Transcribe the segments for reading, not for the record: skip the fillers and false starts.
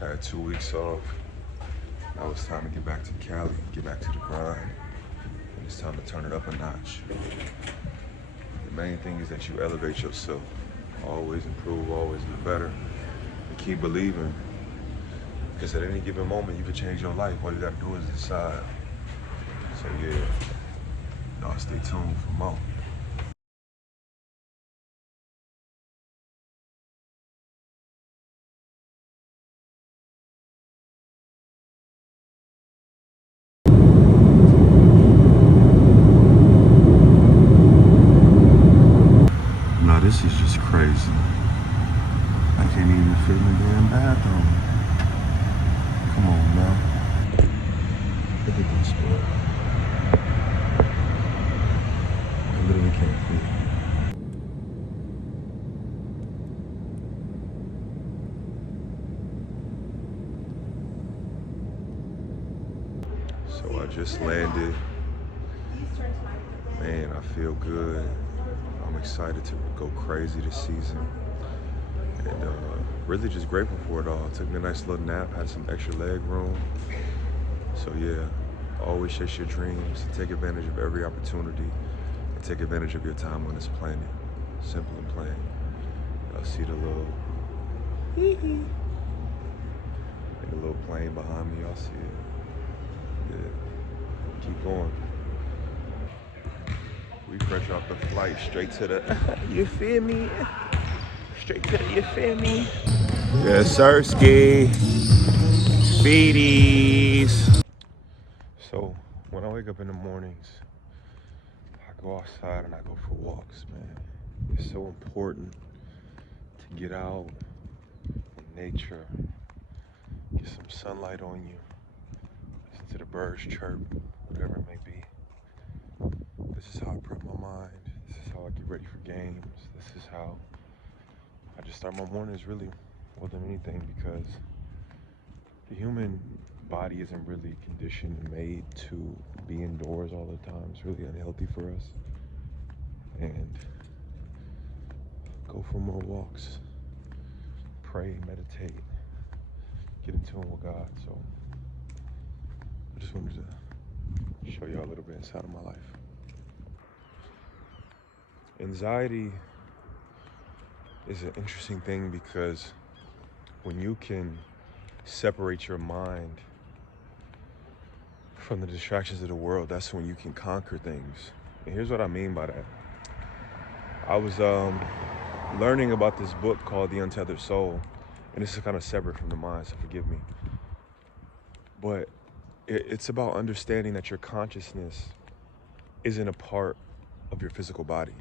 Had 2 weeks off. Now it's time to get back to Cali, get back to the grind. And it's time to turn it up a notch. The main thing is that you elevate yourself. Always improve, always be better. And keep believing. Because at any given moment, you can change your life. All you gotta do is decide. So yeah, y'all stay tuned for more. Now this is just crazy. I can't even fit in the damn bathroom. Come on, man. Look at this, bro. I literally can't fit. So I just landed. Man, I feel good. I'm excited to go crazy this season. And really just grateful for it all. Took me a nice little nap, had some extra leg room. So yeah, always chase your dreams, take advantage of every opportunity, and take advantage of your time on this planet. Simple and plain. Y'all see the little and the little plane behind me, y'all see it? Yeah, keep going. We fresh off the flight, straight to the, you feel me? Straight to the, you feel me? Yes, sirski. Speedies. So, when I wake up in the mornings, I go outside and I go for walks, man. It's so important to get out in nature, get some sunlight on you, listen to the birds chirp, whatever it may be. This is how I prep my mind. This is how I get ready for games. This is how I just start my mornings really more than anything, because the human body isn't really conditioned and made to be indoors all the time. It's really unhealthy for us. And go for more walks, pray, meditate, get in tune with God. So I just wanted to show y'all a little bit inside of my life. Anxiety is an interesting thing, because when you can separate your mind from the distractions of the world, that's when you can conquer things. And here's what I mean by that. I was learning about this book called The Untethered Soul, and this is kind of separate from the mind, so forgive me. But it's about understanding that your consciousness isn't a part of your physical body.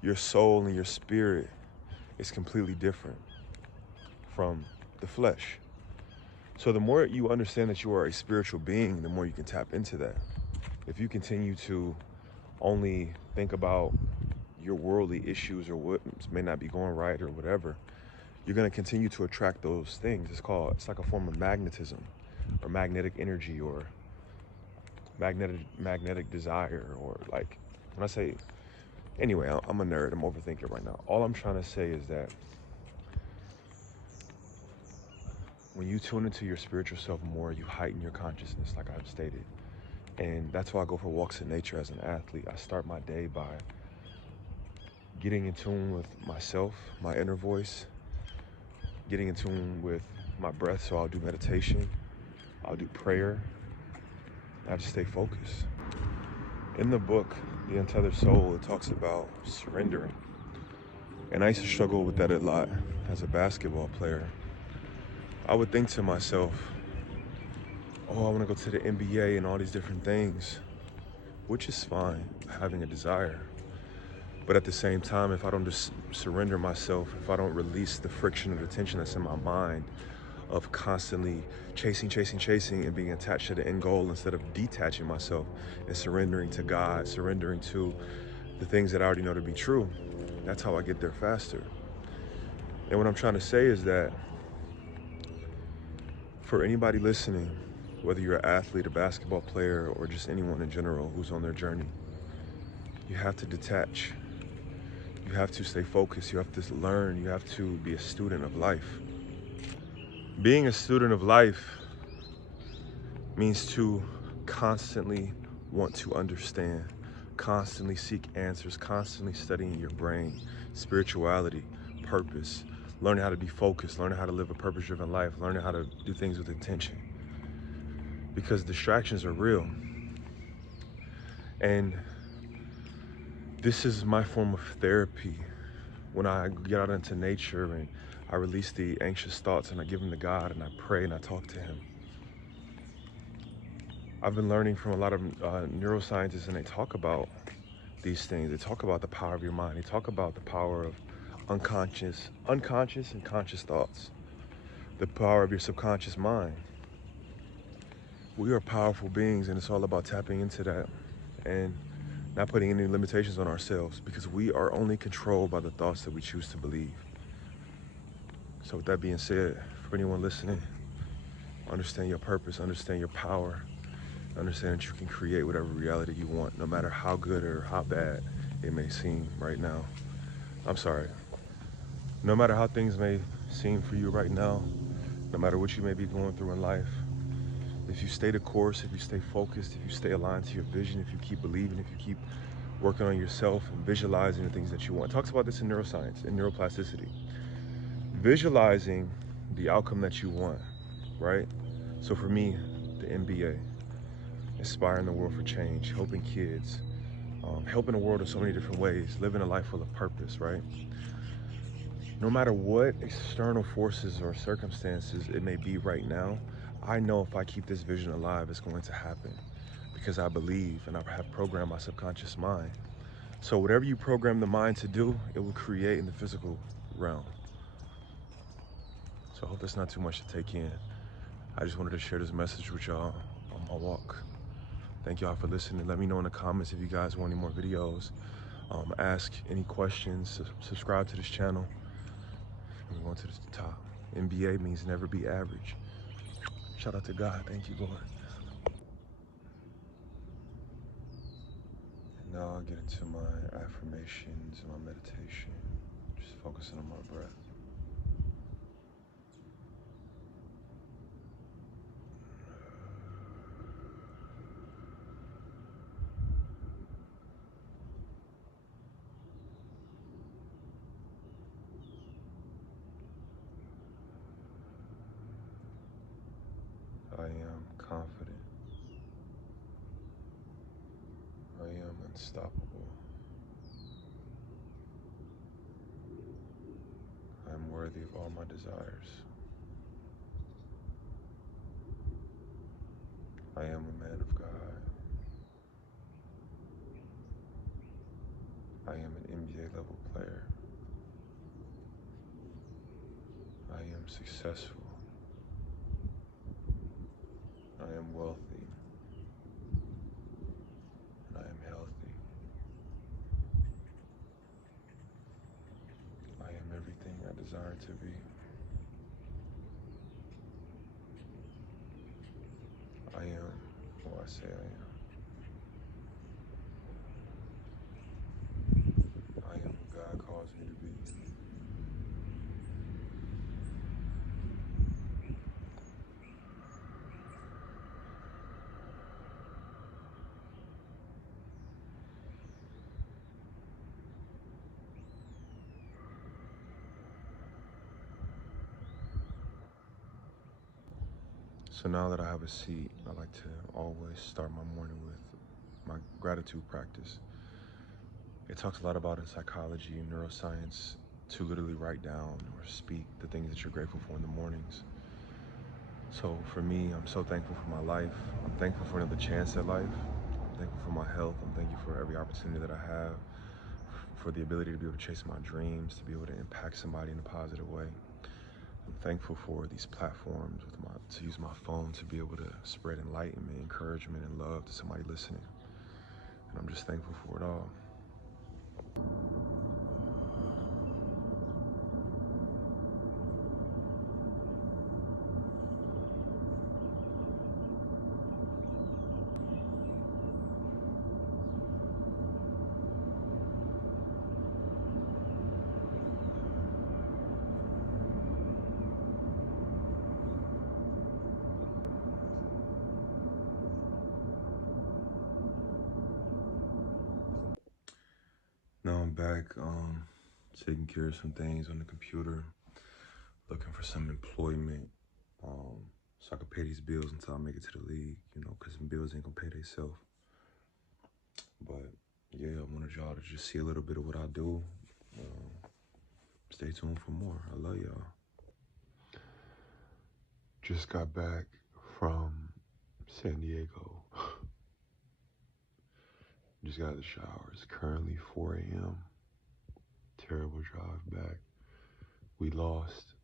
Your soul and your spirit is completely different from the flesh. So the more you understand that you are a spiritual being, the more you can tap into that. If you continue to only think about your worldly issues or what may not be going right or whatever, you're going to continue to attract those things. It's like a form of magnetism, or magnetic energy, or magnetic desire, or like, when I say, anyway, I'm a nerd, I'm overthinking right now. All I'm trying to say is that when you tune into your spiritual self more, you heighten your consciousness, like I've stated. And that's why I go for walks in nature as an athlete. I start my day by getting in tune with myself, my inner voice, getting in tune with my breath. So I'll do meditation, I'll do prayer, I just stay focused. In the book, The Untethered Soul, it talks about surrendering. And I used to struggle with that a lot as a basketball player. I would think to myself, oh, I want to go to the NBA and all these different things, which is fine, having a desire. But at the same time, if I don't just surrender myself, if I don't release the friction or the tension that's in my mind of constantly chasing, and being attached to the end goal, instead of detaching myself and surrendering to God, surrendering to the things that I already know to be true, that's how I get there faster. And what I'm trying to say is that for anybody listening, whether you're an athlete, a basketball player, or just anyone in general who's on their journey, you have to detach. You have to stay focused. You have to learn. You have to be a student of life. Being a student of life means to constantly want to understand, constantly seek answers, constantly studying your brain, spirituality, purpose, learning how to be focused, learning how to live a purpose-driven life, learning how to do things with intention. Because distractions are real. And this is my form of therapy. When I get out into nature and I release the anxious thoughts and I give them to God and I pray and I talk to Him. I've been learning from a lot of neuroscientists, and they talk about these things. They talk about the power of your mind. They talk about the power of unconscious and conscious thoughts, the power of your subconscious mind. We are powerful beings, and it's all about tapping into that and not putting any limitations on ourselves, because we are only controlled by the thoughts that we choose to believe. So with that being said, for anyone listening, understand your purpose, understand your power, understand that you can create whatever reality you want, no matter how good or how bad it may seem right now. I'm sorry. No matter how things may seem for you right now, no matter what you may be going through in life, if you stay the course, if you stay focused, if you stay aligned to your vision, if you keep believing, if you keep working on yourself and visualizing the things that you want. It talks about this in neuroscience, in neuroplasticity. Visualizing the outcome that you want, right? So for me, the MBA, inspiring the world for change, helping kids, helping the world in so many different ways, living a life full of purpose, right? No matter what external forces or circumstances it may be right now, I know if I keep this vision alive, it's going to happen, because I believe and I have programmed my subconscious mind. So whatever you program the mind to do, it will create in the physical realm. So I hope that's not too much to take in. I just wanted to share this message with y'all on my walk. Thank y'all for listening. Let me know in the comments if you guys want any more videos. Ask any questions, subscribe to this channel. And we're going to the top. NBA means never be average. Shout out to God. Thank you, Lord. And now I'll get into my affirmations and my meditation. Just focusing on my breath. I am confident. I am unstoppable. I am worthy of all my desires. I am a man of God. I am an NBA level player. I am successful. I am wealthy. And I am healthy. I am everything I desire to be. I am who I say I am. I am who God calls me to be. So now that I have a seat, I like to always start my morning with my gratitude practice. It talks a lot about in psychology and neuroscience to literally write down or speak the things that you're grateful for in the mornings. So for me, I'm so thankful for my life. I'm thankful for another chance at life. I'm thankful for my health. I'm thankful for every opportunity that I have, for the ability to be able to chase my dreams, to be able to impact somebody in a positive way. I'm thankful for these platforms to use my phone to be able to spread enlightenment, encouragement, and love to somebody listening. And I'm just thankful for it all. Now I'm back, taking care of some things on the computer, looking for some employment, so I can pay these bills until I make it to the league, you know, because some bills ain't gonna pay themselves. But yeah, I wanted y'all to just see a little bit of what I do. Stay tuned for more. I love y'all. Just got back from San Diego. Just got out of the shower. It's currently 4 a.m. Terrible drive back. We lost.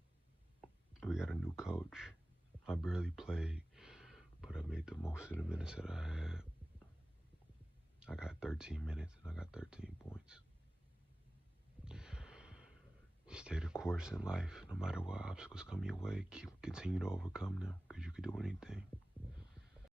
We got a new coach. I barely played, but I made the most of the minutes that I had. I got 13 minutes and I got 13 points. Stay the course in life. No matter what obstacles come your way, continue to overcome them, because you can do anything.